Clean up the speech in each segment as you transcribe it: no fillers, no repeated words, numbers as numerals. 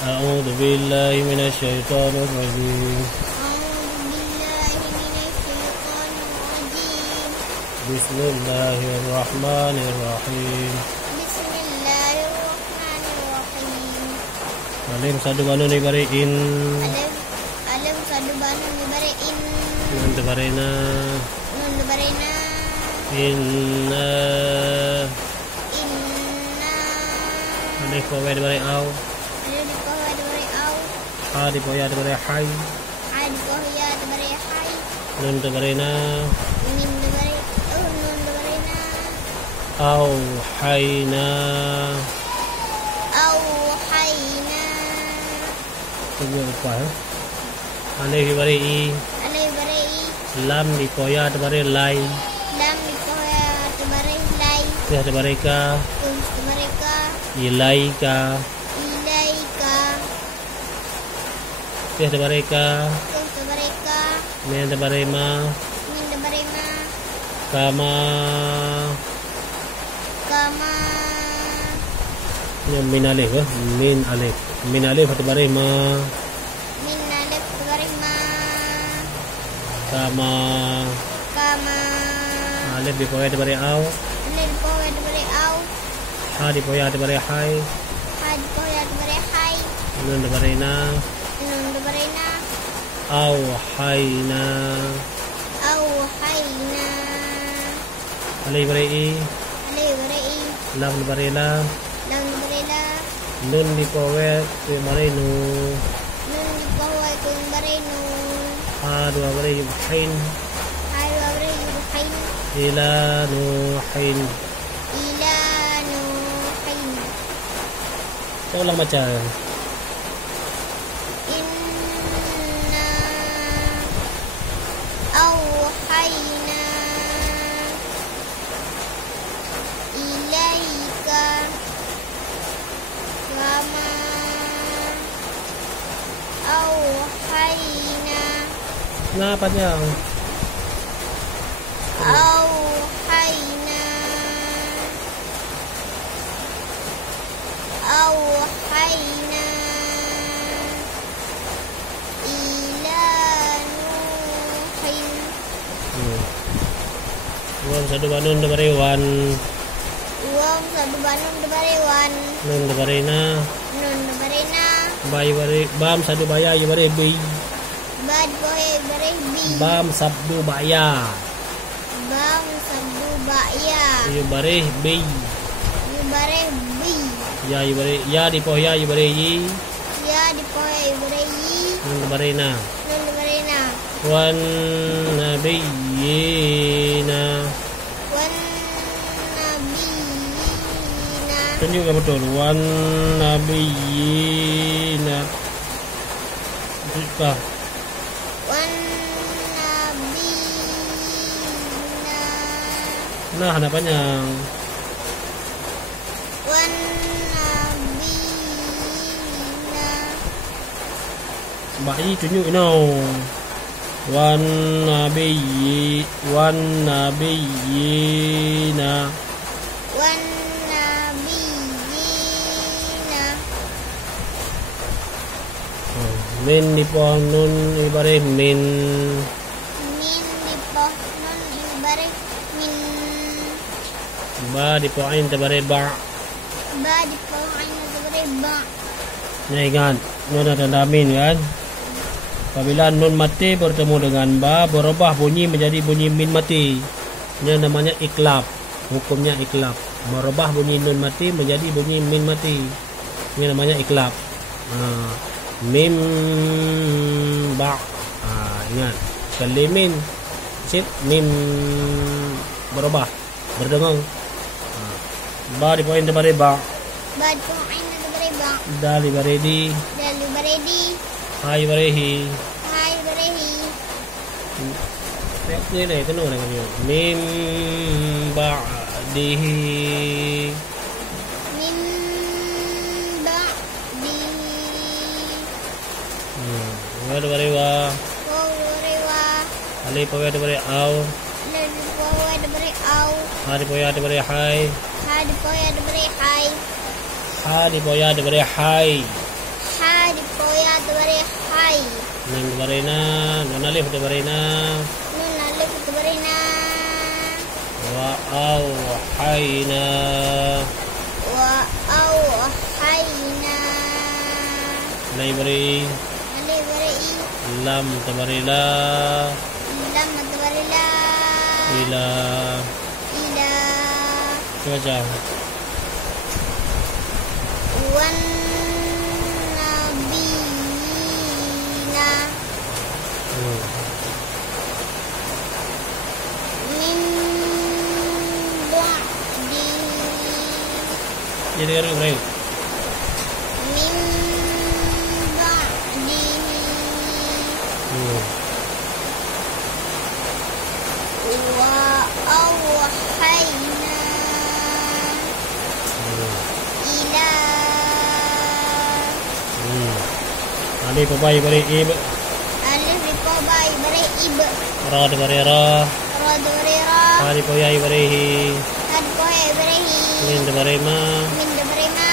أعوذ بالله من الشيطان الرجيم. بسم الله الرحمن الرحيم. Alif sadu banu ni bariin. Alif sadu banu ni bariin. Nun barina. Nun barina. Inna. Alif kowe bari au. Alif kowe bari au. Ha di poya bari hai. Ha di poya bari hai. Nun barina. Nun bari. Nun barina. Au haina. Au haina. Tunggu apa ya? Alif bari i. Alif bari i. Lam di poya bari lai. Lam di poya bari lai. Ya bari ka. Mereka. Ilaika. Ilaika. Ya bari ka. Mereka. Min bari ma. Min bari ma. Kama. Kama. Min alif ya. Min alif. Min alif bari ma. Min alif bari ma. Kama. Kama. Alif di poya bari au. Alif poya bari au. Ha di poya bari hai. Ha di poya bari hai. Nun bari na. Nun bari na. Au haina. Au haina. Alif bari i. Alif bari i. Lam bari la. Lam bari la. Nun di poya bari nu. Nun di poya bari nu. Ha dua bari hain. Ha dua bari hain. Ila nuhin. Ila nuhin. Saya ulang baca. Inna awhayna ilaika kama awhayna Kenapa yang? awhayna awhayna ila nuhin. Uang satu banun debari wan. Uang satu banun debari wan. Nun debari na. Nun debari na. Bayi bari bam satu baya yu bari bi. Bad boy bari bi. Bam sabdu baya. Bam sabdu baya. Yu bari bi. Yu bari bi. Ya yu bari ya di poya yu bari yi. Ya di poy bari yi. Nun debari na. Nun debari na. Wan nabiyina. Wan nabiyina. Tunjuk yang betul. Wan nabiyina. Suka. Wan nabiyina. Nah, ada panjang. Wan nabiyina. Bayi tunjuk no. Wan nabiyina. Wan nabiyina. Min di pohon nun ibarat min. Min di pohon ibarat min. Ba di pohon ibarat ba. Ba di pohon ibarat ba. Nah ingat, nun ada tanda min kan. Apabila nun mati bertemu dengan ba, berubah bunyi menjadi bunyi min mati. Ini namanya iklab. Hukumnya iklab. Merubah bunyi nun mati menjadi bunyi min mati. Ini namanya iklab. Mim ba. Ingat. Kalimin. Sip. Mim berubah. Berdengung. Ba di poin diberi ba. Ba di poin diberi ba. Dal diberi di. Dal diberi di. Hai berehi. Hai berehi. Ini nih penuh dengan ini. Mim ba'dihi. Mim ba'dihi. Wad bariwa. Bariwa. Ali pawe bari au. Ali pawe bari au. Hari poya bari hai. Hari poya bari hai. Hari poya bari hai. Hai dabari hai. Nun dabari na. Nun alif dabari na. Nun alif dabari na. Wa auhayna. Wa auhayna. Alif dabari. Alif dabari i. Lam dabari la. Lam dabari la. Ila. Ila. Baca. Wan nabiyina min ba'di Jadi kan Ibrahim. min ba'di wa awhayna ila Alif babai bari ib. alif dipobai bari ib Ra dabari ra. ra dabari ra Alif yai bari hi. had pohe bari hi Min dabari ma. min dabari ma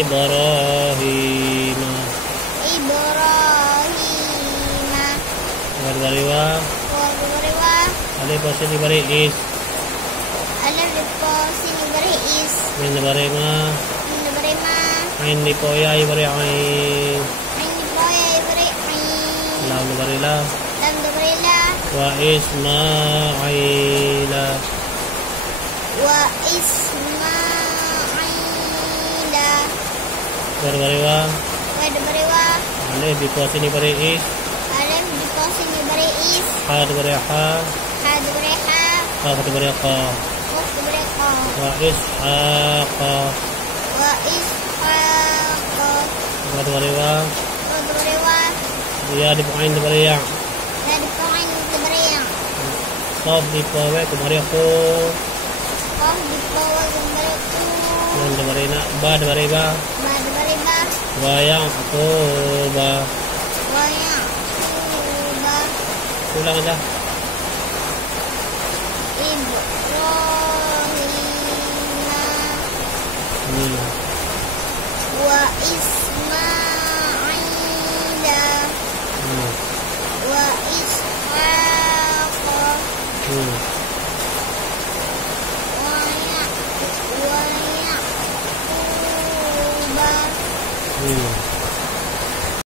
Ibrahim. Ibrahima Wa dabari wa. wa dabari wa Alif posisi bari is. alif diposini bari is Min dabari ma. min dabari ma Ain dipoyai bari ain. ain dipohe bari ain Lam dabari la. lam dabari la Wa Ismaila. wa ismaila Wa dabari wa. wa dabari wa Alif diposisi bari is. alif diposini bari is Ha dabari ha. ha dabari ha Ha dabari qa. qaf dabari qa Wa ishaqa. wa ishaqa Wa dabari wa. wa dabari wa Ya dipoain dabari ya. la dipoin dabari ya Qaf dipowe kumari ko. qaf dipowa dabari ku Nun dabari na. Ba dabari ba. ba dabari ba Wa Yaquba. wa yaquba Ulang aja. Ibrahima wa Ismaila wa Ishaqa